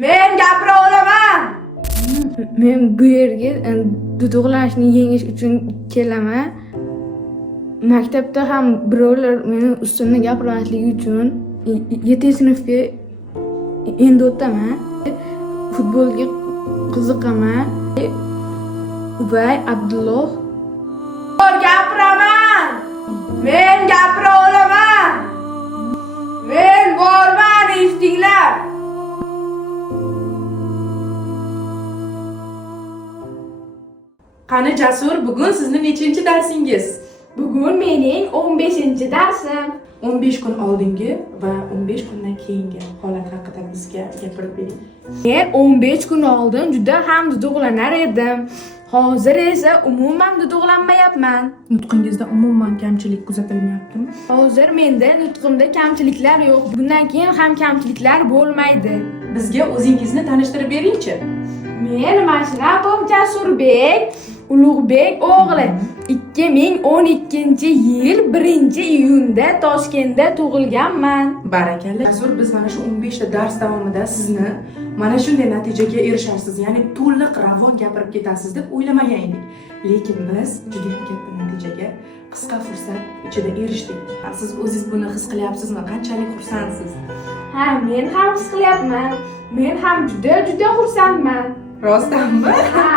Men gapira olaman. Men bu yerga duduqlanishni yengish uchun kelaman. Maktabda ham birovlar meni ustimdan gapirmasligi uchun 7-sinfga endi o'taman. Futbolga qiziqaman. Ubay Abdulloh. Gapiraman. Men gapira olaman. Men borman, eshitdinglar. Qani Jasur, bugun sizni nechinchi darsingiz? Bugun mening 15-darsim. 15 kun oldingi va 15 kundan keyingi holat haqida bizga gapirib bering. Men 15 kun oldin juda ham duduqlanar edim. Hozir esa umuman duduqlanmayapman. Nutqingizda umuman kamchilik kuzatilmayaptimi? Hozir menda nutqimda kamchiliklar yo'q. Bundan keyin ham kamchiliklar bo'lmaydi. Bizga o'zingizni tanishtirib beringchi. Men Mashrapov Jasurbek Ulug'bek o'g'li 2012-yil 1-iyunda Toshkentda tug'ilganman. Barakalla. Jasur, biz mana shu 15 ta dars davomida sizni mana shunday natijaga erishasiz, ya'ni to'liq ravon gapirib ketasiz deb o'ylamagan edik. Lekin biz juda ham katta natijaga qisqa fursat ichida erishdik. Siz o'zingiz buni his qilyapsizmi? Qanchalik xursandsiz? Ha, men ham his qilyapman. Men ham juda xursandman. Rostdanmi? Ha,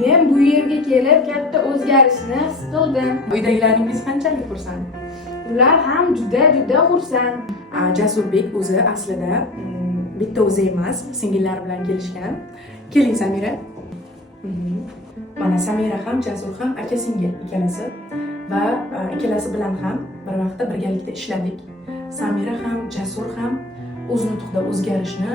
men bu yerga kelib katta o'zgarishni his qildim. Uydagilaringiz qanchalik xursand? Ular ham juda xursand. Jasurbek o'zi aslida bitta o'zi emas, singillari bilan kelishgan. Keling Samira. Mana Samira ham Jasur ham aka-singil ikkalasi va ikkalasi bilan ham bir vaqtda birgalikda ishladik. Samira ham Jasur ham o'z nutqida o'zgarishni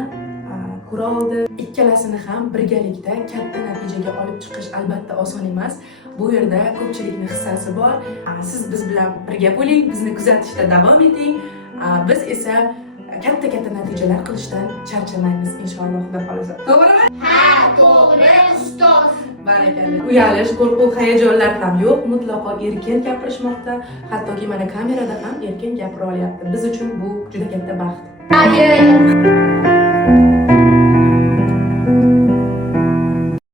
ko'ra oldi. Ikkalasini ham birgalikda katta natijaga olib chiqish albatta oson emas. Bu yerda ko'pchilikning hissasi bor. Siz biz bilan birga bo'ling, bizni kuzatishda davom eting. Biz esa katta natijalar qilishdan charchamaymiz inshaalloh, xudo xolasa. To'g'rimi? Ha, to'g'ri ustoz. Barakalla. Uyalish, qo'rquv, hayajonlar ham yo'q. Mutlaqo erkin gapirishmoqda. Hattoki mana kamerada ham erkin gapira olyapti. Biz uchun bu juda katta baxt. Hayır.